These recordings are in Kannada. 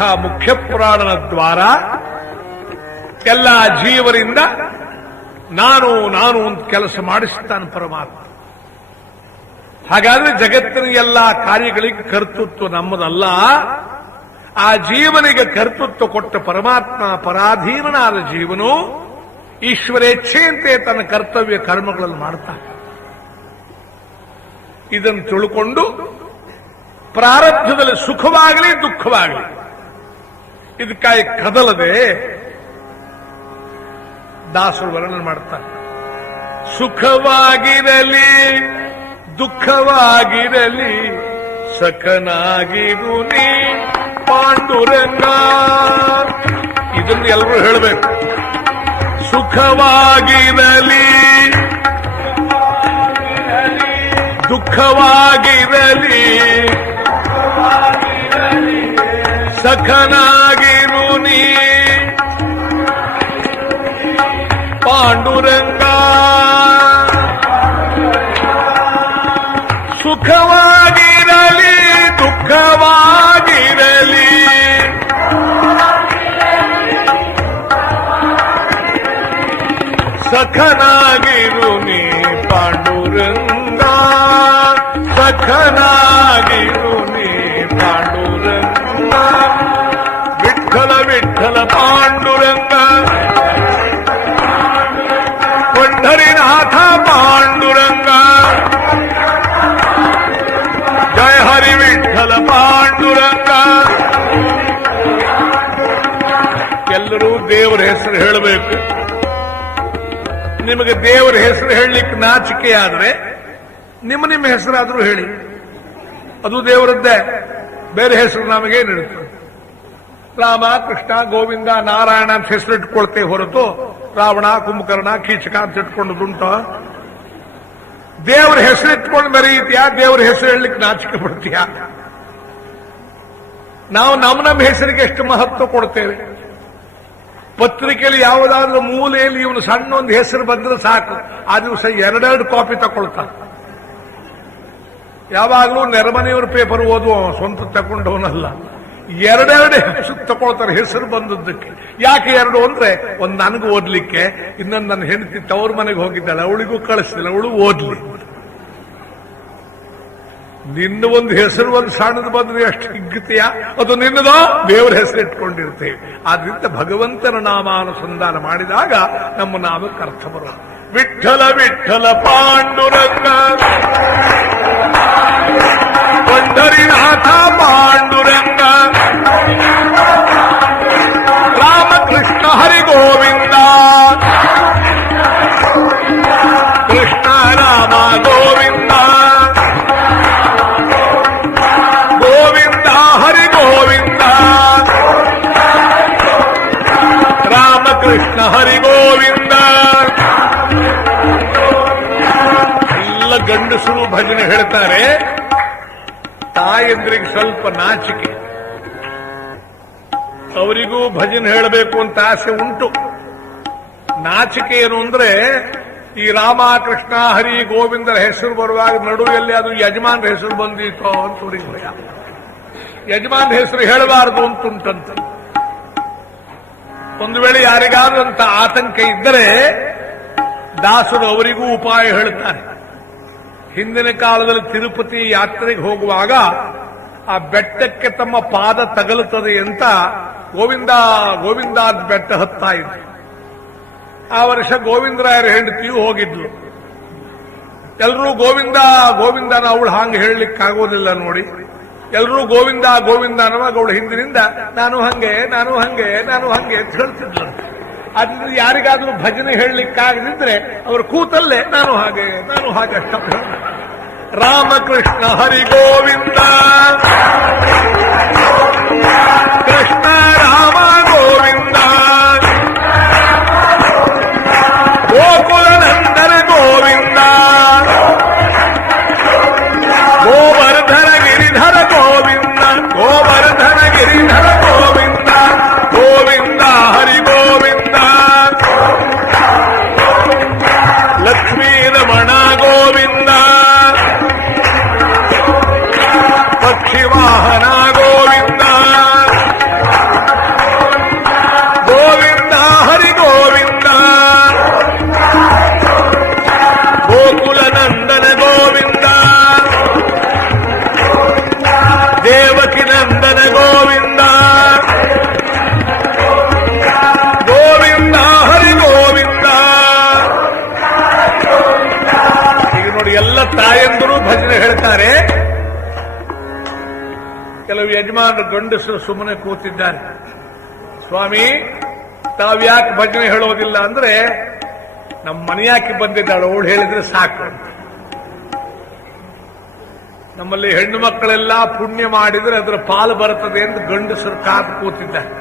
ಮುಖ್ಯ ಪುರಾಣನ ದ್ವಾರ ಎಲ್ಲ ಜೀವರಿಂದ ನಾನು ನಾನು ಒಂದು ಕೆಲಸ ಮಾಡಿಸ್ತಾನೆ ಪರಮಾತ್ಮ. ಹಾಗಾದ್ರೆ ಜಗತ್ತಿನ ಎಲ್ಲ ಕಾರ್ಯಗಳಿಗೆ ಕರ್ತೃತ್ವ ನಮ್ಮದಲ್ಲ. ಆ ಜೀವನಿಗೆ ಕರ್ತೃತ್ವ ಕೊಟ್ಟ ಪರಮಾತ್ಮ ಪರಾಧೀನನಾದ ಜೀವನು ಈಶ್ವರೇಚ್ಛೆಯಂತೆ ತನ್ನ ಕರ್ತವ್ಯ ಕರ್ಮಗಳನ್ನು ಮಾಡ್ತಾನೆ. ಇದನ್ನು ತಿಳ್ಕೊಂಡು ಪ್ರಾರಬ್ಧದಲ್ಲಿ ಸುಖವಾಗಲಿ, ದುಃಖವಾಗಲಿ. ಇದಕ್ಕಾಗಿ ಕದಲದೆ ದಾಸರು ವರ್ಣನೆ ಮಾಡ್ತಾರೆ. ಸುಖವಾಗಿರಲಿ, ದುಃಖವಾಗಿರಲಿ, ಸಖನಾಗಿರು ನೀ ಪಾಂಡುರಂಗ. ಇದನ್ನು ಎಲ್ಲರೂ ಹೇಳಬೇಕು. ಸುಖವಾಗಿರಲಿ, ದುಃಖವಾಗಿರಲಿ ಸಖನಾಗಿರು ನೀ. ಪಾಂಡುರಂಗ. ಸುಖವಾಗಿರಲಿ ದುಃಖವಾಗಿರಲಿ. ಸಖನಾಗಿರು ನೀ ಪಾಂಡುರಂಗ. ಸಖನಾಗಿರು ದೇವರ ಹೆಸರು ಹೇಳಬೇಕು. ನಿಮಗೆ ದೇವರ ಹೆಸರು ಹೇಳಲಿಕ್ಕೆ ನಾಚಿಕೆ ಆದ್ರೆ ನಿಮ್ಮ ನಿಮ್ಮ ಹೆಸರಾದರೂ ಹೇಳಿ. ಅದು ದೇವರದ್ದೇ. ಬೇರೆ ಹೆಸರು ನಮಗೆ ಇರುತ್ತೆ? ರಾಮ, ಕೃಷ್ಣ, ಗೋವಿಂದ, ನಾರಾಯಣ ಅಂತ ಹೆಸರು ಇಟ್ಕೊಳ್ತೇವೆ ಹೊರತು ರಾವಣ, ಕುಂಭಕರ್ಣ, ಕೀಚಕ ಅಂತ ಇಟ್ಕೊಂಡದುಂಟ ದೇವರ ಹೆಸರು ಇಟ್ಕೊಂಡು ಮೆರೆಯುತ್ತೀಯಾ? ದೇವರ ಹೆಸರು ಹೇಳಲಿಕ್ಕೆ ನಾಚಿಕೆ ಪಡ್ತೀಯಾ? ನಾವು ನಮ್ಮ ನಮ್ಮ ಹೆಸರಿಗೆ ಎಷ್ಟು ಮಹತ್ವ ಕೊಡ್ತೇವೆ? ಪತ್ರಿಕೆಯಲ್ಲಿ ಯಾವುದಾದ್ರೂ ಮೂಲೆಯಲ್ಲಿ ಇವನು ಸಣ್ಣ ಒಂದು ಹೆಸರು ಬಂದ್ರೆ ಸಾಕು. ಆ ದಿವಸ ಎರಡೆರಡು ಕಾಪಿ ತಕೊಳ್ತಾನೆ ಯಾವಾಗಲೂ ನೆರಮನೆಯವ್ರ ಪೇಪರ್ ಓದುವ ಸ್ವಂತ ತಗೊಂಡವನಲ್ಲ ಎರಡೆರಡು ಹೆಸರು ತಗೊಳ್ತಾರೆ ಹೆಸರು ಬಂದದ್ದಕ್ಕೆ. ಯಾಕೆ ಎರಡು ಅಂದ್ರೆ, ಒಂದು ನನಗೂ ಓದ್ಲಿಕ್ಕೆ, ಇನ್ನೊಂದು ನನ್ನ ಹೆಂಡತಿ ತವ್ರ ಮನೆಗೆ ಹೋಗಿದ್ದಾಳೆ, ಅವಳಿಗೂ ಕಳಿಸ್ತಿಲ್ಲ ಅವಳು ಓದ್ಲಿ. ನಿನ್ನ ಒಂದು ಹೆಸರು ಒಂದು ಸಣ್ಣದು ಬಂದ್ರೆ ಎಷ್ಟು ಹಿಗ್ಗತೆಯ ಅದು ನಿನ್ನದೋ? ದೇವರ ಹೆಸರು ಇಟ್ಕೊಂಡಿರ್ತೇವೆ. ಆದ್ರಿಂದ ಭಗವಂತನ ನಾಮಾನುಸಂಧಾನ ಮಾಡಿದಾಗ ನಮ್ಮ ನಾಮಕ್ಕೆ ಅರ್ಥ ಬರೋದು. ವಿಠಲ ವಿಠಲ ಪಾಂಡುರಂಗ. ಪಂಡರಿನಾಥ ಪಾಂಡುರಂಗ. ರಾಮಕೃಷ್ಣ ಹರಿ ಗಂಡಸರು ಭಜನೆ ಹೇಳ್ತಾರೆ, ತಾಯಂದ್ರಿಗೆ ಸ್ವಲ್ಪ ನಾಚಿಕೆ. ಅವರಿಗೂ ಭಜನೆ ಹೇಳಬೇಕು ಅಂತ ಆಸೆ ಉಂಟು. ನಾಚಿಕೆ ಏನು ಅಂದ್ರೆ, ಈ ರಾಮ, ಕೃಷ್ಣ, ಹರಿ, ಗೋವಿಂದರ ಹೆಸರು ಬರುವಾಗ ನಡುವೆಲ್ಲಿ ಅದು ಯಜಮಾನ್ರ ಹೆಸರು ಬಂದಿತ್ತೋ ಅಂತ ಅವ್ರಿಗೆ ಭಯ. ಯಜಮಾನ್ ಹೆಸರು ಹೇಳಬಾರದು ಅಂತ ಉಂಟಂತ ಒಂದು ವೇಳೆ ಯಾರಿಗಾದ್ರೂ ಅಂತ ಆತಂಕ ಇದ್ದರೆ ದಾಸರು ಅವರಿಗೂ ಉಪಾಯ ಹೇಳ್ತಾರೆ. ಹಿಂದಿನ ಕಾಲದಲ್ಲಿ ತಿರುಪತಿ ಯಾತ್ರೆಗೆ ಹೋಗುವಾಗ ಆ ಬೆಟ್ಟಕ್ಕೆ ತಮ್ಮ ಪಾದ ತಗಲುತ್ತದೆ ಅಂತ ಗೋವಿಂದ ಗೋವಿಂದ ಬೆಟ್ಟ ಹತ್ತಾ ಇದ್ರು ಆ ವರ್ಷ ಗೋವಿಂದರಾಯರ ಹೆಂಡತಿಯು ಹೋಗಿದ್ಲು. ಎಲ್ಲರೂ ಗೋವಿಂದ, ಗೋವಿಂದನ ಅವಳು ಹಾಂಗೆ ಹೇಳಲಿಕ್ಕಾಗೋದಿಲ್ಲ ನೋಡಿ. ಎಲ್ಲರೂ ಗೋವಿಂದ ಗೋವಿಂದ ಅನ್ನುವಾಗ ಅವಳು ಹಿಂದಿನಿಂದ, ನಾನು ಹಂಗೆ ನಾನು ಹಂಗೆ ನಾನು ಹಂಗೆ ಅಂತ ಹೇಳ್ತಿದ್ಲು. ಅದ್ರಿಂದ ಯಾರಿಗಾದ್ರೂ ಭಜನೆ ಹೇಳಲಿಕ್ಕಾಗದಿದ್ರೆ ಅವರು ಕೂತಲ್ಲೇ ನಾನು ಹಾಗೆ ನಾನು ಹಾಗೆ ಅಷ್ಟ ರಾಮಕೃಷ್ಣ ಹರಿ ಕೆಲವು ಗಂಡಸರು ಸುಮ್ಮನೆ ಕೂತಿದ್ದಾರೆ ಸ್ವಾಮಿ, ತಾವ್ಯಾಕೆ ಭಜನೆ ಹೇಳೋದಿಲ್ಲ ಅಂದ್ರೆ ನಮ್ಮ ಮನೆಯಾಕೆ ಬಂದಿದ್ದಾಳೆ, ಅವಳು ಹೇಳಿದ್ರೆ ಸಾಕು ನಮ್ಮಲ್ಲಿ ಹೆಣ್ಣು ಮಕ್ಕಳೆಲ್ಲ ಪುಣ್ಯ ಮಾಡಿದ್ರೆ ಅದರ ಪಾಲು ಬರುತ್ತದೆ ಎಂದು ಗಂಡಸರು ಕಾದು ಕೂತಿದ್ದಾರೆ.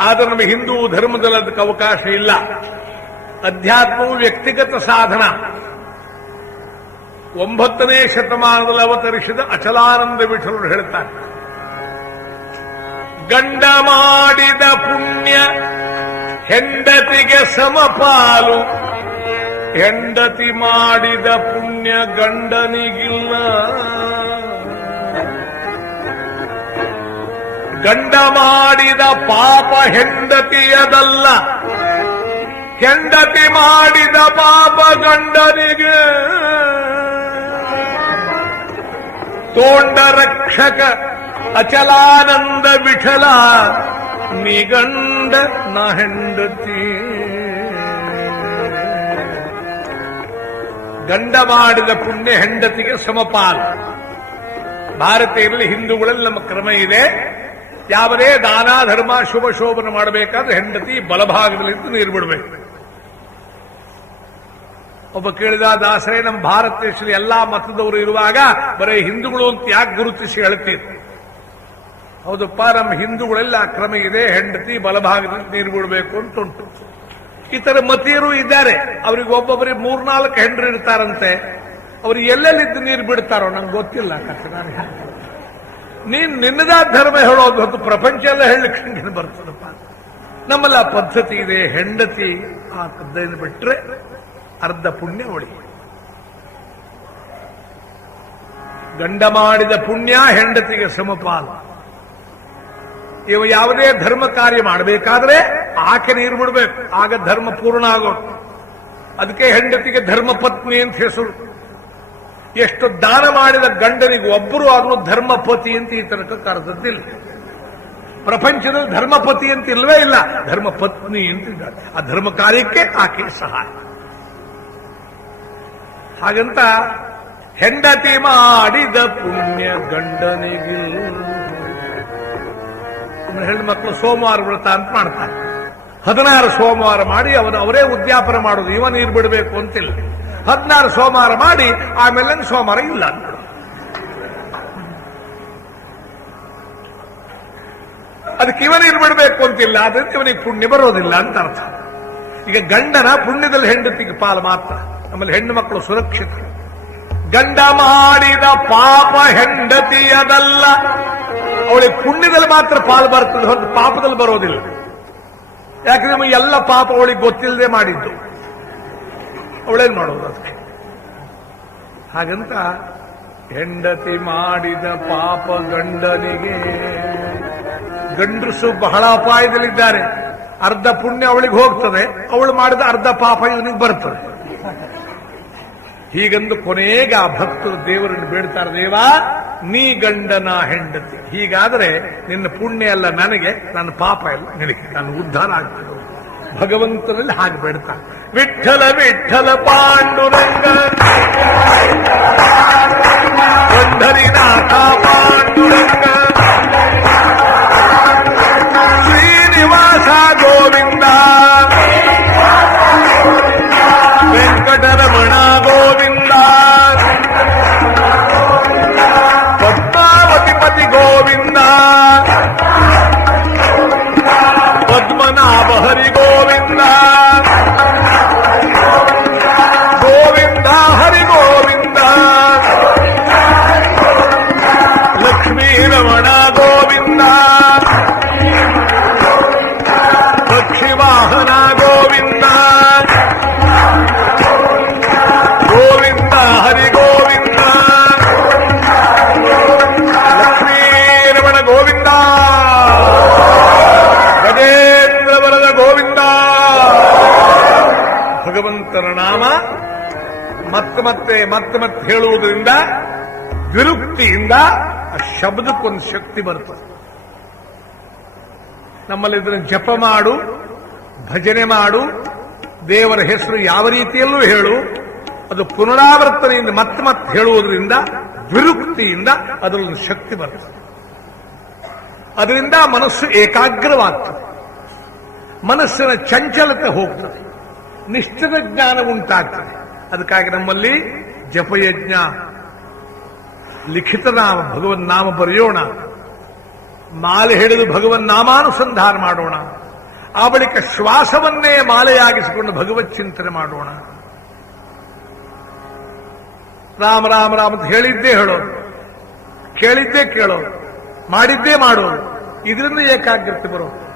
ಆದ್ರೆ ನಮ್ಮ ಹಿಂದೂ ಧರ್ಮದಲ್ಲಿ ಅದಕ್ಕೆ ಅವಕಾಶ ಇಲ್ಲ. ಅಧ್ಯಾತ್ಮವು ವ್ಯಕ್ತಿಗತ ಸಾಧನ. ಒಂಬತ್ತನೇ ಶತಮಾನದಲ್ಲಿ ಅವತರಿಸಿದ ಅಚಲಾನಂದ ವಿಠಲರು ಹೇಳ್ತಾರೆ, ಗಂಡ ಮಾಡಿದ ಪುಣ್ಯ ಹೆಂಡತಿಗೆ ಸಮಪಾಲು, ಹೆಂಡತಿ ಮಾಡಿದ ಪುಣ್ಯ ಗಂಡನಿಗಿಲ್ಲ. ಗಂಡ ಮಾಡಿದ ಪಾಪ ಹೆಂಡತಿಯದಲ್ಲ, ಹೆಂಡತಿ ಮಾಡಿದ ಪಾಪ ಗಂಡನಿಗೆ. ತೋಂಡ ರಕ್ಷಕ ಅಚಲಾನಂದ ವಿಠಲ ನಿಗಂಡ ನ ಹೆಂಡತಿ. ಗಂಡ ಮಾಡಿದ ಪುಣ್ಯ ಹೆಂಡತಿಗೆ ಸಮಪಾಲ. ಭಾರತೀಯರಲ್ಲಿ ಹಿಂದೂಗಳಲ್ಲಿ ನಮ್ಮ ಕ್ರಮ ಇದೆ. ಯಾವುದೇ ದಾನ, ಧರ್ಮ, ಶುಭ ಶೋಭನ ಮಾಡಬೇಕಾದ್ರೆ ಹೆಂಡತಿ ಬಲಭಾಗದಲ್ಲಿ ನೀರು ಬಿಡಬೇಕು. ಒಬ್ಬ ಕೇಳಿದ ದಾಸರೇ ನಮ್ಮ ಭಾರತ ದೇಶದಲ್ಲಿ ಎಲ್ಲಾ ಮತದವರು ಇರುವಾಗ ಬರೀ ಹಿಂದೂಗಳು ಅಂತ ಯಾಕೆ ಗುರುತಿಸಿ ಹೇಳ್ತೀರಿ? ಹೌದಪ್ಪ, ನಮ್ಮ ಹಿಂದೂಗಳೆಲ್ಲ ಕ್ರಮ ಇದೆ, ಹೆಂಡತಿ ಬಲಭಾಗದಲ್ಲಿ ನೀರು ಬಿಡಬೇಕು ಅಂತ ಉಂಟು. ಇತರ ಮತೀಯರು ಇದ್ದಾರೆ. ಅವ್ರಿಗೆ ಒಬ್ಬೊಬ್ಬರಿಗೆ ಮೂರ್ನಾಲ್ಕು ಹೆಂಡ್ರು ಇರ್ತಾರಂತೆ. ಅವ್ರು ಎಲ್ಲೆಲ್ಲಿದ್ದು ನೀರು ಬಿಡ್ತಾರೋ ನಂಗೆ ಗೊತ್ತಿಲ್ಲ ನಾನು ನಿನ್ನದ ಧರ್ಮ ಹೇಳೋದು ಹೊತ್ತು ಪ್ರಪಂಚ ಎಲ್ಲ ಹೇಳಲಿಕ್ಕೆ ಬರ್ತದಪ್ಪ. ನಮ್ಮಲ್ಲ ಪದ್ಧತಿ ಇದೆ, ಹೆಂಡತಿ ಆ ಕದ್ದನ್ನು ಬಿಟ್ರೆ ಅರ್ಧ ಪುಣ್ಯ ಉಳಿ ಗಂಡ ಮಾಡಿದ ಪುಣ್ಯ ಹೆಂಡತಿಗೆ ಸಮಪಾಲ. ಇವ ಯಾವುದೇ ಧರ್ಮ ಕಾರ್ಯ ಮಾಡಬೇಕಾದ್ರೆ ಆಕೆ ನೀರು ಬಿಡಬೇಕು. ಆಗ ಧರ್ಮ ಪೂರ್ಣ ಆಗೋ. ಅದಕ್ಕೆ ಹೆಂಡತಿಗೆ ಧರ್ಮ ಪತ್ನಿ ಅಂತ ಹೆಸರು. ಎಷ್ಟು ದಾನ ಮಾಡಿದ ಗಂಡನಿಗೆ ಒಬ್ಬರು ಅವನು ಧರ್ಮಪತಿ ಅಂತ ಈ ತನಕ ಕರೆದದ್ದಿಲ್ಲ. ಪ್ರಪಂಚದಲ್ಲಿ ಧರ್ಮಪತಿ ಅಂತ ಇಲ್ವೇ ಇಲ್ಲ. ಧರ್ಮ ಪತ್ನಿ ಅಂತ ಇದ್ದಾರೆ. ಆ ಧರ್ಮ ಕಾರ್ಯಕ್ಕೆ ಆಕೆ ಸಹಾಯ. ಹಾಗಂತ ಹೆಂಡತಿ ಮಾಡಿದ ಪುಣ್ಯ ಗಂಡನಿಗೆ. ಹೆಣ್ಣು ಮಕ್ಕಳು ಸೋಮವಾರ ವ್ರತ ಅಂತ ಮಾಡ್ತಾರೆ. ಹದಿನಾರು ಸೋಮವಾರ ಮಾಡಿ ಅವನು ಅವರೇ ಉದ್ಯಾಪನ ಮಾಡೋದು. ಇವ ನೀರು ಬಿಡಬೇಕು ಅಂತಿಲ್ಲ. ಹದಿನಾರು ಸೋಮವಾರ ಮಾಡಿ ಆಮೇಲೆ ಸೋಮವಾರ ಇಲ್ಲ ಅಂತ ಅದಕ್ಕೆ ಇವ ನೀರು ಬಿಡಬೇಕು ಅಂತಿಲ್ಲ ಅದಕ್ಕೆ ಇವನಿಗೆ ಪುಣ್ಯ ಬರೋದಿಲ್ಲ ಅಂತ ಅರ್ಥ. ಈಗ ಗಂಡನ ಪುಣ್ಯದಲ್ಲಿ ಹೆಂಡತಿಗೆ ಪಾಲು ಮಾತ್ರ. ನಮ್ಮಲ್ಲಿ ಹೆಣ್ಣು ಮಕ್ಕಳು ಸುರಕ್ಷಿತ. ಗಂಡ ಮಾಡಿದ ಪಾಪ ಹೆಂಡತಿಯದಲ್ಲ. ಅವಳಿಗೆ ಪುಣ್ಯದಲ್ಲಿ ಮಾತ್ರ ಪಾಲು ಬರ್ತದೆ ಹೊರತು ಪಾಪದಲ್ಲಿ ಬರೋದಿಲ್ಲ. ಯಾಕಂದ್ರೆ ನಮಗೆ ಎಲ್ಲ ಪಾಪ ಅವಳಿಗೆ ಗೊತ್ತಿಲ್ಲದೆ ಮಾಡಿದ್ದು. ಅವಳೇನ್ ಮಾಡೋದು ಅದಕ್ಕೆ? ಹಾಗಂತ ಹೆಂಡತಿ ಮಾಡಿದ ಪಾಪ ಗಂಡನಿಗೆ ಗಂಡಸು ಬಹಳ ಅಪಾಯದಲ್ಲಿದ್ದಾರೆ. ಅರ್ಧ ಪುಣ್ಯ ಅವಳಿಗೆ ಹೋಗ್ತದೆ, ಅವಳು ಮಾಡಿದ ಅರ್ಧ ಪಾಪ ಇವನಿಗೆ ಬರ್ತದೆ. ಹೀಗಂದು ಕೊನೆಗೆ ಆ ಭಕ್ತರು ದೇವರನ್ನು ಬೇಡ್ತಾರೆ, ದೇವ, ನೀ ಗಂಡನ ಹೆಂಡತಿ. ಹೀಗಾದ್ರೆ ನಿನ್ನ ಪುಣ್ಯ ಎಲ್ಲ ನನಗೆ, ನನ್ನ ಪಾಪ ಎಲ್ಲ ನಿನಗೆ. ನಾನು ಉದ್ಧಾರ ಆಗ್ತದೆ ಭಗವಂತನಲ್ಲಿ ಹಾಗೆ ಬೇಡ್ತಾರೆ. ವಿಠಲ ವಿಠಲ ಪಾಂಡುರಂಗ. ಪಂಢರಿನಾಥ ಪಾಂಡುರಂಗ. ಪದ್ಮನಾಭ ಹರಿ ಮತ್ತೆ ಮತ್ತೆ ಮತ್ತೆ ಮತ್ತೆ ಹೇಳುವುದರಿಂದ ವಿರುಕ್ತಿಯಿಂದ ಆ ಶಬ್ದಕ್ಕೊಂದು ಶಕ್ತಿ ಬರ್ತದೆ. ನಮ್ಮಲ್ಲಿ ಇದನ್ನು ಜಪ ಮಾಡು, ಭಜನೆ ಮಾಡು, ದೇವರ ಹೆಸರು ಯಾವ ರೀತಿಯಲ್ಲೂ ಹೇಳು, ಅದು ಪುನರಾವರ್ತನೆಯಿಂದ ಮತ್ತೆ ಮತ್ತೆ ಹೇಳುವುದರಿಂದ ವಿರುಕ್ತಿಯಿಂದ ಅದರಲ್ಲಿ ಶಕ್ತಿ ಬರ್ತದೆ. ಅದರಿಂದ ಮನಸ್ಸು ಏಕಾಗ್ರವಾಗ್ತದೆ. ಮನಸ್ಸಿನ ಚಂಚಲತೆ ಹೋಗ್ತದೆ. ನಿಶ್ಚಿತ ಜ್ಞಾನ ಉಂಟಾಗ್ತದೆ. ಅದಕ್ಕಾಗಿ ನಮ್ಮಲ್ಲಿ ಜಪಯಜ್ಞ, ಲಿಖಿತ ನಾಮ, ಭಗವನ್ ನಾಮ ಬರೆಯೋಣ. ಮಾಲೆ ಹಿಡಿದು ಭಗವನ್ ನಾಮಾನುಸಂಧಾನ ಮಾಡೋಣ. ಆ ಬಳಿಕ ಶ್ವಾಸವನ್ನೇ ಮಾಲೆಯಾಗಿಸಿಕೊಂಡು ಭಗವತ್ ಚಿಂತನೆ ಮಾಡೋಣ. ರಾಮ ರಾಮ ರಾಮ ಅಂತ ಹೇಳಿದ್ದೇ ಹೇಳೋ. ಕೇಳಿದ್ದೇ ಕೇಳೋ. ಮಾಡಿದ್ದೇ ಮಾಡೋದು ಇದರಿಂದ ಏಕಾಗ್ರತೆ ಬರೋದು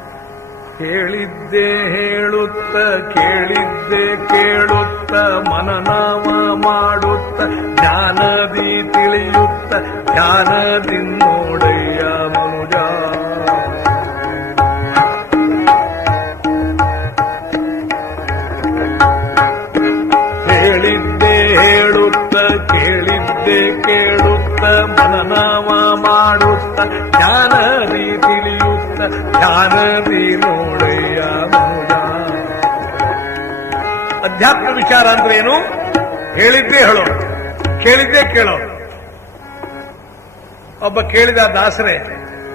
ಹೇಳಿದ್ದೆ ಹೇಳುತ್ತ, ಕೇಳಿದ್ದೆ ಕೇಳುತ್ತ, ಮನನಾಮ ಮಾಡುತ್ತ, ಜ್ಞಾನದಿ ತಿಳಿಯುತ್ತ ಜ್ಞಾನದಿಂದೋಡಯ್ಯ ಮನುಜ. ಹೇಳಿದ್ದೆ ಹೇಳುತ್ತ, ಕೇಳಿದ್ದೆ ಕೇಳುತ್ತ, ಮನನಾಮ ಮಾಡುತ್ತ, ಜ್ಞಾನದಿ ತಿಳಿಯುತ್ತ ಜ್ಞಾನದಿ ನೋಡಯ್ಯ ಅಧ್ಯಾತ್ಮ ವಿಚಾರ ಅಂದ್ರೆ ಏನು? ಹೇಳಿದ್ದೇ ಹೇಳೋ. ಕೇಳಿದ್ದೇ ಕೇಳೋ. ಒಬ್ಬ ಕೇಳಿದ ದಾಸರೇ,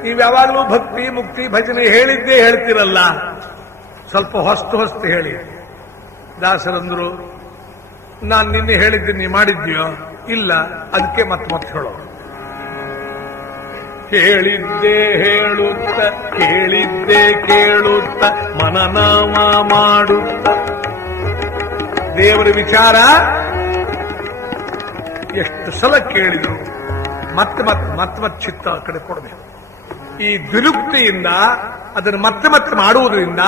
ನೀವು ಯಾವಾಗಲೂ ಭಕ್ತಿ, ಮುಕ್ತಿ, ಭಜನೆ ಹೇಳಿದ್ದೇ ಹೇಳ್ತಿರಲ್ಲ. ಸ್ವಲ್ಪ ಹೊಸ್ತು ಹೊಸ್ತು ಹೇಳಿ. ದಾಸರಂದ್ರು, ನಾನು ನಿನ್ನೆ ಹೇಳಿದ್ದೀನಿ ಮಾಡಿದ್ಯೋ? ಇಲ್ಲ, ಅದಕ್ಕೆ ಮತ್ತೆ ಮತ್ತೆ ಹೇಳೋ. ಹೇಳಿದ್ದೆ ಹೇಳುತ್ತ, ಕೇಳಿದ್ದೆ ಕೇಳುತ್ತ, ಮನನಾಮ ಮಾಡುತ್ತ. ದೇವರ ವಿಚಾರ ಎಷ್ಟು ಸಲ ಕೇಳಿದ್ರು, ಮತ್ತೆ ಮತ್ತೆ ಮತ್ತೆ ಮತ್ತೆ ಚಿತ್ತ ಕಡೆ ಕೊಡಬೇಕು ಈ ದ್ವಿರುಕ್ತಿಯಿಂದ ಅದನ್ನು ಮತ್ತೆ ಮತ್ತೆ ಮಾಡುವುದರಿಂದ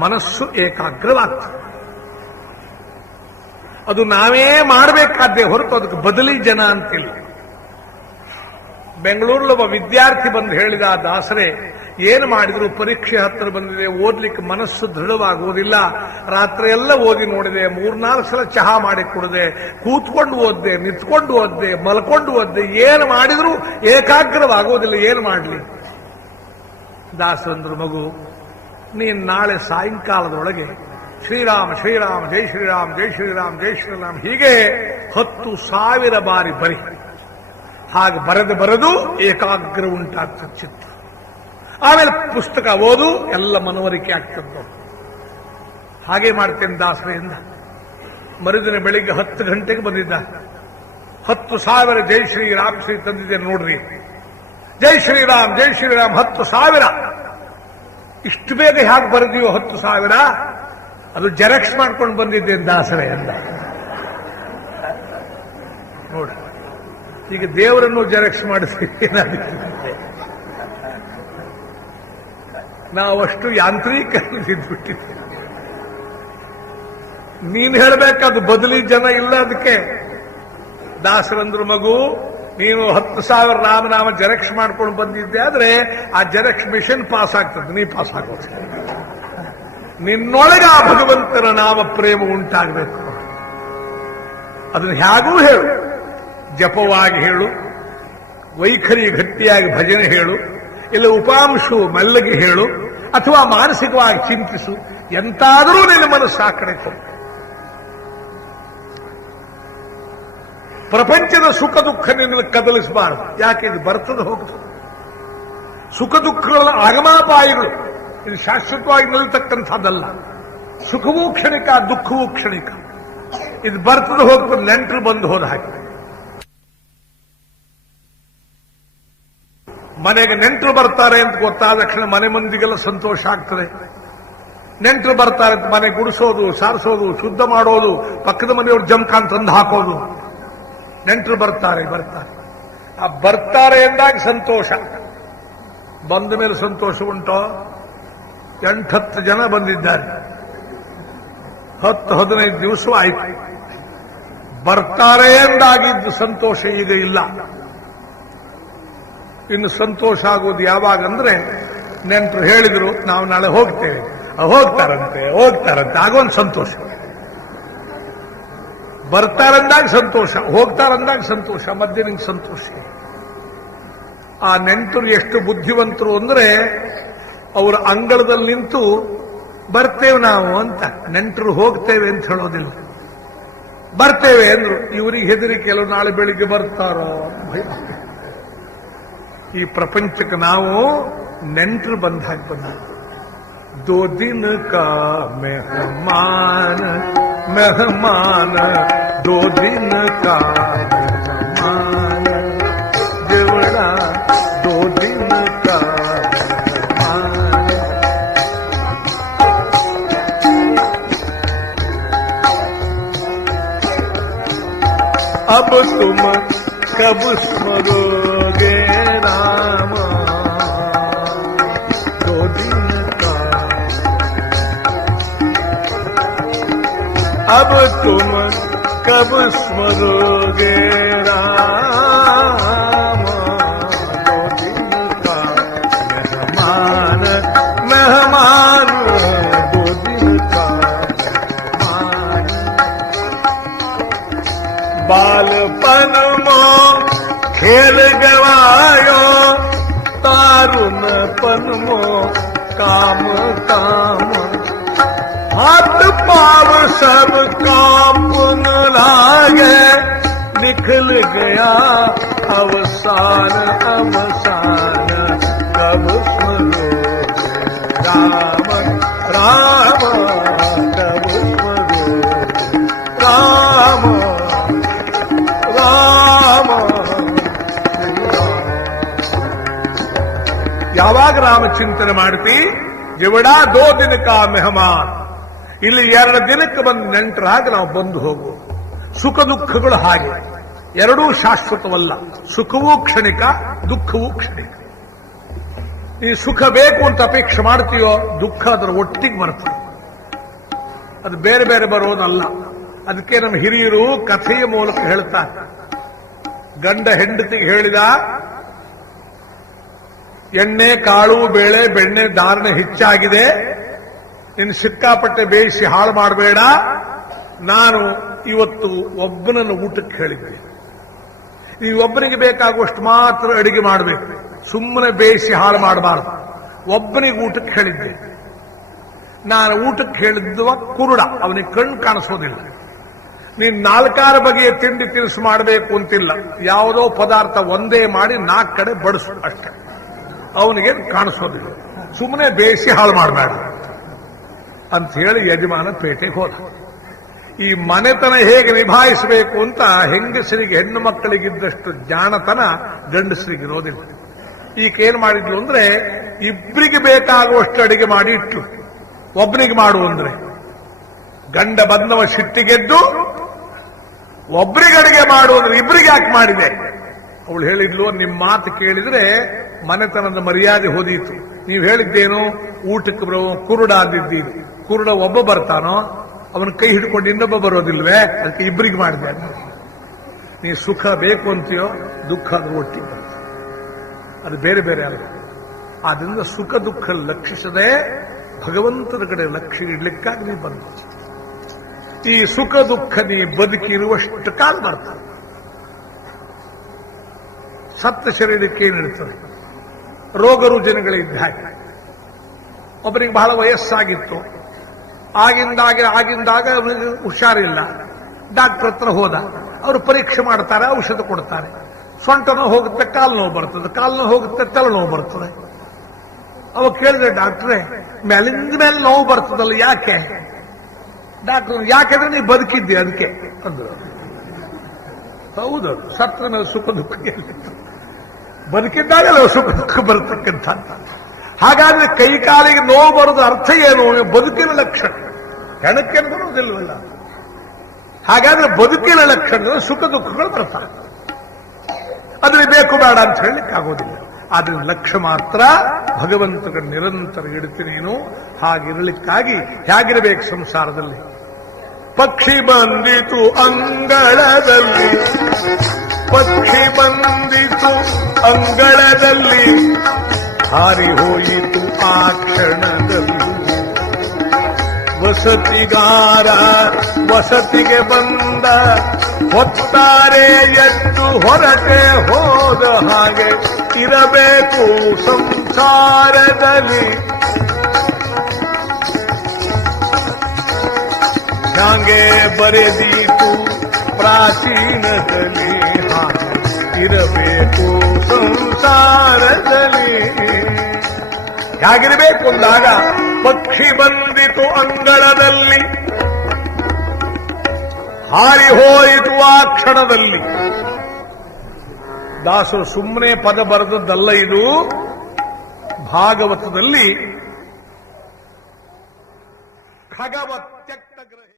ಮನಸ್ಸು ಏಕಾಗ್ರವಾಗ್ತದೆ. ಅದು ನಾವೇ ಮಾಡಬೇಕಾದ್ದೇ ಹೊರತು ಅದಕ್ಕೆ ಬದಲಿ ಜನ ಅಂತಿಲ್ಲ. ಬೆಂಗಳೂರಲ್ಲಿ ಒಬ್ಬ ವಿದ್ಯಾರ್ಥಿ ಬಂದು ಹೇಳಿದ ದಾಸರೇ, ಏನು ಮಾಡಿದ್ರು? ಪರೀಕ್ಷೆ ಹತ್ತಿರ ಬಂದಿದೆ, ಓದ್ಲಿಕ್ಕೆ ಮನಸ್ಸು ದೃಢವಾಗುವುದಿಲ್ಲ. ರಾತ್ರಿ ಎಲ್ಲ ಓದಿ ನೋಡಿದೆ, ಮೂರ್ನಾಲ್ಕು ಸಲ ಚಹಾ ಮಾಡಿ ಕುಡಿದೆ, ಕೂತ್ಕೊಂಡು ಓದ್ದೆ, ನಿಂತ್ಕೊಂಡು ಓದ್ದೆ, ಮಲ್ಕೊಂಡು ಓದ್ದೆ, ಏನು ಮಾಡಿದ್ರು ಏಕಾಗ್ರವಾಗುವುದಿಲ್ಲ, ಏನು ಮಾಡಲಿ? ದಾಸರಂದ್ರ ಮಗು, ನೀನು ನಾಳೆ ಸಾಯಂಕಾಲದೊಳಗೆ ಶ್ರೀರಾಮ ಶ್ರೀರಾಮ, ಜೈ ಶ್ರೀರಾಮ್ ಜೈ ಶ್ರೀರಾಮ್ ಜೈ ಶ್ರೀರಾಮ್, ಹೀಗೆ ಹತ್ತು ಸಾವಿರ ಬಾರಿ ಬರಿ. ಹಾಗೆ ಬರೆದು ಬರೆದು ಏಕಾಗ್ರ ಉಂಟಾಗ್ತದೆ ಚಿತ್ತ ಆಮೇಲೆ ಪುಸ್ತಕ ಓದು, ಎಲ್ಲ ಮನವರಿಕೆ ಆಗ್ತದ್ದು ಹಾಗೆ ಮಾಡ್ತೇನೆ ದಾಸರೆಯಿಂದ ಮರುದಿನ ಬೆಳಿಗ್ಗೆ ಹತ್ತು ಗಂಟೆಗೆ ಬಂದಿದ್ದ. ಹತ್ತು ಸಾವಿರ ಜೈ ಶ್ರೀರಾಮ್ ಶ್ರೀ ತಂದಿದ್ದೇನೆ ನೋಡ್ರಿ. ಜೈ ಶ್ರೀರಾಮ್ ಜೈ ಶ್ರೀರಾಮ್, ಹತ್ತು ಸಾವಿರ. ಇಷ್ಟು ಬೇಗ ಹೇಗೆ ಬರೆದಿಯೋ ಹತ್ತು ಸಾವಿರ? ಅದು ಜೆರಾಕ್ಸ್ ಮಾಡ್ಕೊಂಡು ಬಂದಿದ್ದೇನೆ ದಾಸರೆಯಿಂದ ಅಂದ ನೋಡಿ. ಈಗ ದೇವರನ್ನು ಜೆರಾಕ್ಸ್ ಮಾಡಿಸಿ ನಾವಷ್ಟು ಯಾಂತ್ರೀಕರಿಸಿದ್ಬಿಟ್ಟಿದ್ದೇವೆ ನೀನ್ ಹೇಳ್ಬೇಕಾದ ಬದಲಿ ಜನ ಇಲ್ಲ ಅದಕ್ಕೆ. ದಾಸರಂದ್ರು ಮಗು, ನೀನು ಹತ್ತು ಸಾವಿರ ರಾಮನಾಮ ಜೆರಾಕ್ಸ್ ಮಾಡ್ಕೊಂಡು ಬಂದಿದ್ದೆ ಆದ್ರೆ ಆ ಜೆರಾಕ್ಸ್ ಮಿಷನ್ ಪಾಸ್ ಆಗ್ತದೆ, ನೀ ಪಾಸ್ ಆಗೋದು. ನಿನ್ನೊಳಗೆ ಆ ಭಗವಂತನ ನಾಮ ಪ್ರೇಮ ಉಂಟಾಗಬೇಕು. ಅದನ್ನ ಹೇಗೂ ಹೇಳು. ಜಪವಾಗಿ ಹೇಳು, ವೈಖರಿ ಗಟ್ಟಿಯಾಗಿ ಭಜನೆ ಹೇಳು, ಇಲ್ಲ ಉಪಾಂಶು ಮಲ್ಲಗೆ ಹೇಳು, ಅಥವಾ ಮಾನಸಿಕವಾಗಿ ಚಿಂತಿಸು, ಎಂತಾದರೂ ನಿನ್ನ ಮನಸ್ಸು ಆ ಕಡೆ ಪ್ರಪಂಚದ ಸುಖ ದುಃಖ ನಿನ್ನ ಕದಲಿಸಬಾರದು. ಯಾಕೆ? ಇದು ಬರ್ತದೆ ಹೋಗ್ತದೆ. ಸುಖ ದುಃಖಗಳ ಆಗಮಾಪಾಯಗಳು. ಇದು ಶಾಶ್ವತವಾಗಿ ನಿಲ್ತಕ್ಕಂಥದ್ದಲ್ಲ ಸುಖವೂ ಕ್ಷಣಿಕ, ದುಃಖವೂ ಕ್ಷಣಿಕ. ಇದು ಬರ್ತದೆ ಹೋಗ್ತದೆ, ನೆಂಟರು ಬಂದು ಹೋದ ಹಾಗೆ. ಮನೆಗೆ ನೆಂಟರು ಬರ್ತಾರೆ ಅಂತ ಗೊತ್ತಾದ ತಕ್ಷಣ ಮನೆ ಮಂದಿಗೆಲ್ಲ ಸಂತೋಷ ಆಗ್ತದೆ. ನೆಂಟರು ಬರ್ತಾರೆ ಅಂತ ಮನೆ ಗುಡಿಸೋದು, ಸಾರಿಸೋದು, ಶುದ್ಧ ಮಾಡೋದು, ಪಕ್ಕದ ಮನೆಯವ್ರು ಜಮ್ಕಾನ್ ತಂದು ಹಾಕೋದು. ನೆಂಟರು ಬರ್ತಾರೆ ಬರ್ತಾರೆ. ಆ ಬರ್ತಾರೆ ಎಂದಾಗ ಸಂತೋಷ. ಬಂದ ಮೇಲೆ ಸಂತೋಷ ಉಂಟೋ? ಎಂಟತ್ತು ಜನ ಬಂದಿದ್ದಾರೆ. ಹತ್ತು, ಹದಿನೈದು ದಿವಸ ಆಯ್ತು. ಬರ್ತಾರೆ ಎಂದಾಗಿದ್ದು ಸಂತೋಷ ಈಗ ಇಲ್ಲ. ಇನ್ನು ಸಂತೋಷ ಆಗೋದು ಯಾವಾಗ ಅಂದ್ರೆ ನೆಂಟರು ಹೇಳಿದ್ರು, ನಾವು ನಾಳೆ ಹೋಗ್ತೇವೆ. ಹೋಗ್ತಾರಂತೆ ಹೋಗ್ತಾರಂತೆ. ಆಗೊಂದು ಸಂತೋಷ. ಬರ್ತಾರಂದಾಗ ಸಂತೋಷ, ಹೋಗ್ತಾರಂದಾಗ ಸಂತೋಷ ಮಧ್ಯೆ ನಿಂಗೆ ಸಂತೋಷ. ಆ ನೆಂಟರು ಎಷ್ಟು ಬುದ್ಧಿವಂತರು ಅಂದ್ರೆ ಅವರ ಅಂಗಳದಲ್ಲಿ ನಿಂತು ಬರ್ತೇವೆ ನಾವು ಅಂತ. ನೆಂಟರು ಹೋಗ್ತೇವೆ ಅಂತ ಹೇಳೋದಿಲ್ಲ. ಬರ್ತೇವೆ ಅಂದ್ರು, ಇವರಿಗೆ ಹೆದರಿ ಕೆಲವು ನಾಳೆ ಬೆಳಿಗ್ಗೆ ಬರ್ತಾರೋ ಭಯ. ಈ ಪ್ರಪಂಚಕ್ಕೆ ನಾವು ನೆಂಟರು ಬಂದ ಹಾಗೆ ಬಂದ ದೋ ದಿನ ಕಾ ಮೆಹಮಾನ ಮೆಹಮಾನ ದೋ ದಿನ ಕಾ ಮೆಹಮಾನ ದೇವಳ ದೋ ದಿನ ಕಾ ಮೆಹಮಾನ अब तुम कब स्मरोगे अब तुम कब स्मरोगे राम दो दिन का मेहमान मेहमान दो दिन का मेहमान बालपन मो खेल गवायो तारुणपन मो काम काम हाथ पाव सब कापुन लागे निकल गया अवसान अवसान कब स्मरो राम राम कब स्मरो राम ರಾಮ ಯಾವಾಗ ರಾಮ ಚಿಂತನೆ ಮಾಡ್ತಿ ಜವಡ ದೋ ದಿನಕ ಮೆಹಮಾನ್ ಇಲ್ಲಿ ಎರಡು ದಿನಕ್ಕೆ ಬಂದು ನೆಂಟರಾಗಿ ನಾವು ಬಂದು ಹೋಗುವ ಸುಖ ದುಃಖಗಳು ಹಾಗೆ. ಎರಡೂ ಶಾಶ್ವತವಲ್ಲ. ಸುಖವೂ ಕ್ಷಣಿಕ, ದುಃಖವೂ ಕ್ಷಣಿಕ. ಈ ಸುಖ ಬೇಕು ಅಂತ ಅಪೇಕ್ಷೆ ಮಾಡ್ತೀಯೋ, ದುಃಖ ಅದರ ಒಟ್ಟಿಗೆ ಬರ್ತದೆ ಅದು ಬೇರೆ ಬೇರೆ ಬರೋದಲ್ಲ. ಅದಕ್ಕೆ ನಮ್ಮ ಹಿರಿಯರು ಕಥೆಯ ಮೂಲಕ ಹೇಳ್ತಾರೆ. ಗಂಡ ಹೆಂಡತಿಗೆ ಹೇಳಿದ, ಎಣ್ಣೆ, ಕಾಳು, ಬೇಳೆ, ಬೆಣ್ಣೆ ಧಾರಣೆ ಹೆಚ್ಚಾಗಿದೆ. ಇನ್ನು ಸಿಕ್ಕಾಪಟ್ಟೆ ಬೇಯಿಸಿ ಹಾಳು ಮಾಡಬೇಡ. ನಾನು ಇವತ್ತು ಒಬ್ಬನನ್ನು ಊಟಕ್ಕೆ ಹೇಳಿದ್ದೆ. ನೀವು ಒಬ್ಬನಿಗೆ ಬೇಕಾಗುವಷ್ಟು ಮಾತ್ರ ಅಡಿಗೆ ಮಾಡಬೇಕು. ಸುಮ್ಮನೆ ಬೇಯಿಸಿ ಹಾಳು ಮಾಡಬಾರ್ದು. ಒಬ್ಬನಿಗೆ ಊಟಕ್ಕೆ ಹೇಳಿದ್ದೆ. ನಾನು ಊಟಕ್ಕೆ ಹೇಳಿದ್ದುವ ಕುರುಡ. ಅವನಿಗೆ ಕಣ್ಣು ಕಾಣಿಸೋದಿಲ್ಲ. ನೀನು ನಾಲ್ಕಾರು ಬಗೆಯ ತಿಂಡಿ ತಿನಿಸು ಮಾಡಬೇಕು ಅಂತಿಲ್ಲ. ಯಾವುದೋ ಪದಾರ್ಥ ಒಂದೇ ಮಾಡಿ ನಾಲ್ಕು ಕಡೆ ಬಡಿಸು ಅಷ್ಟೆ. ಅವನಿಗೆ ಕಾಣಿಸೋದಿಲ್ಲ. ಸುಮ್ಮನೆ ಬೇಯಿಸಿ ಹಾಳು ಮಾಡಬೇಡ. ಅಂತ ಹೇಳಿ ಯಜಮಾನ ಪೇಟೆಗೆ ಹೋದ. ಈ ಮನೆತನ ಹೇಗೆ ನಿಭಾಯಿಸಬೇಕು ಅಂತ ಹೆಂಗಸರಿಗೆ, ಹೆಣ್ಣು ಮಕ್ಕಳಿಗಿದ್ದಷ್ಟು ಜಾಣತನ ಗಂಡಸರಿಗೆ ಇರೋದಿಲ್ಲ. ಈಗ ಏನ್ ಮಾಡಿದ್ಲು ಅಂದ್ರೆ ಇಬ್ಬರಿಗೆ ಬೇಕಾಗುವಷ್ಟು ಅಡಿಗೆ ಮಾಡಿ ಇಟ್ಲು. ಒಬ್ಬನಿಗೆ ಮಾಡು ಅಂದ್ರೆ. ಗಂಡ ಬಂದವ ಸಿಟ್ಟಿಗೆದ್ದು ಒಬ್ರಿಗೆ ಅಡಿಗೆ ಮಾಡು ಅಂದ್ರೆ ಇಬ್ಬರಿಗೆ ಯಾಕೆ ಮಾಡಿದೆ? ಅವಳು ಹೇಳಿದ್ಲು ನಿಮ್ಮ ಮಾತು ಕೇಳಿದ್ರೆ ಮನೆತನದ ಮರ್ಯಾದೆ ಹೋದೀತು. ನೀವು ಹೇಳಿದ್ದೇನು, ಊಟಕ್ಕೆ ಬರೋ ಕುರುಡ ಅಂದಿದ್ದೀರಿ ಕುರುಡ ಒಬ್ಬ ಬರ್ತಾನೋ, ಅವನ ಕೈ ಹಿಡ್ಕೊಂಡು ಇನ್ನೊಬ್ಬ ಬರೋದಿಲ್ವೇ? ಅದಕ್ಕೆ ಇಬ್ಬರಿಗೆ ಮಾಡಿದೆ. ನೀ ಸುಖ ಬೇಕು ಅಂತೀಯೋ, ದುಃಖ ಅದು ಒಟ್ಟಿ ಅದು ಬೇರೆ ಬೇರೆ ಅಲ್ಲ. ಆದ್ರಿಂದ ಸುಖ ದುಃಖ ಲಕ್ಷಿಸದೆ ಭಗವಂತನ ಕಡೆ ಲಕ್ಷ್ಯ ಇಡ್ಲಿಕ್ಕಾಗಿ ನೀ ಬಂದ ಈ ಸುಖ ದುಃಖ ನೀ ಬದುಕಿರುವಷ್ಟು ಕಾಲ ಬರ್ತದೆ. ಸಪ್ತ ಶರೀರಕ್ಕೆ ಏನಿರ್ತದೆ ರೋಗ ರುಜಿನಗಳಿದ್ದ ಹಾಗೆ. ಒಬ್ಬರಿಗೆ ಬಹಳ ವಯಸ್ಸಾಗಿತ್ತು. ಆಗಿಂದಾಗ ಆಗಿಂದಾಗ ಹುಷಾರಿಲ್ಲ. ಡಾಕ್ಟರ್ ಹತ್ರ ಹೋದ. ಅವರು ಪರೀಕ್ಷೆ ಮಾಡ್ತಾರೆ, ಔಷಧ ಕೊಡ್ತಾರೆ. ಸೊಂಟ ನೋವು ಹೋಗುತ್ತೆ, ಕಾಲು ನೋವು ಬರ್ತದೆ. ಕಾಲು ನೋವು ಹೋಗುತ್ತೆ ತಲೆನೋವು ಬರ್ತದೆ. ಅವ ಕೇಳಿದೆ, ಡಾಕ್ಟ್ರೇ, ಮೇಲಿಂದ ಮೇಲೆ ನೋವು ಬರ್ತದಲ್ಲ, ಯಾಕೆ? ಡಾಕ್ಟರ್, ಯಾಕೆಂದ್ರೆ ನೀ ಬದುಕಿದ್ದೆ ಅದಕ್ಕೆ ಅಂದ್ರು. ಹೌದು, ಸತ್ರ ಮೇಲೆ ಸುಖ ದುಃಖ ಬದುಕಿದ್ದಾಗಲ್ಲ ಬದುಕಿದ್ದಾಗಲೇ ಸುಖ ದುಃಖ ಬರತಕ್ಕಂಥ ಹಾಗಾದ್ರೆ ಕೈ ಕಾಲಿಗೆ ನೋವು ಬರೋದು ಅರ್ಥ ಏನು? ಬದುಕಿನ ಲಕ್ಷಣ. ಕಣಕ್ಕೆ ಬರೋದಿಲ್ವಲ್ಲ ಹಾಗಾದ್ರೆ ಬದುಕಿನ ಲಕ್ಷಣ ಸುಖ ದುಃಖಗಳು ಬರ್ತಾರೆ ಅದ್ರಲ್ಲಿ ಬೇಕು ಬೇಡ ಅಂತ ಹೇಳಲಿಕ್ಕೆ ಆಗೋದಿಲ್ಲ ಆದ್ರೆ ಲಕ್ಷ್ಯ ಮಾತ್ರ ಭಗವಂತನ ನಿರಂತರ ಇಡ್ತೀನೇನು ನೀನು. ಹಾಗಿರಲಿಕ್ಕಾಗಿ ಹೇಗಿರಬೇಕು ಸಂಸಾರದಲ್ಲಿ? ಪಕ್ಷಿ ಬಂದಿತು ಅಂಗಳದಲ್ಲಿ. ಪಕ್ಷಿ ಬಂದಿತು ಅಂಗಳದಲ್ಲಿ. ಹಾರಿ ಹೋಯಿತು ಆ ಕ್ಷಣದಲ್ಲಿ. ವಸತಿಗಾರ ವಸತಿಗೆ ಬಂದ ಹೊತ್ತಾರೆ ಎದ್ದು ಹೊರಟೆ ಹೋದ ಹಾಗೆ ಇರಬೇಕು ಸಂಸಾರದಲ್ಲಿ. ಹಾಗೆ ಬರೆದೀತು ಪ್ರಾಚೀನದಲ್ಲಿ. ಇರಬೇಕು ಸಂಸಾರದಲ್ಲಿ. ಹೇಗಿರಬೇಕು ಅಂದಾಗ, ಪಕ್ಷಿ ಬಂದಿತು ಅಂಗಳದಲ್ಲಿ. ಹಾರಿ ಹೋಯಿತು ಆ ಕ್ಷಣದಲ್ಲಿ. ದಾಸರು ಸುಮ್ಮನೆ ಪದ ಬರೆದದ್ದಲ್ಲ ಇದು. ಭಾಗವತದಲ್ಲಿ ಖಗವತ್ಯ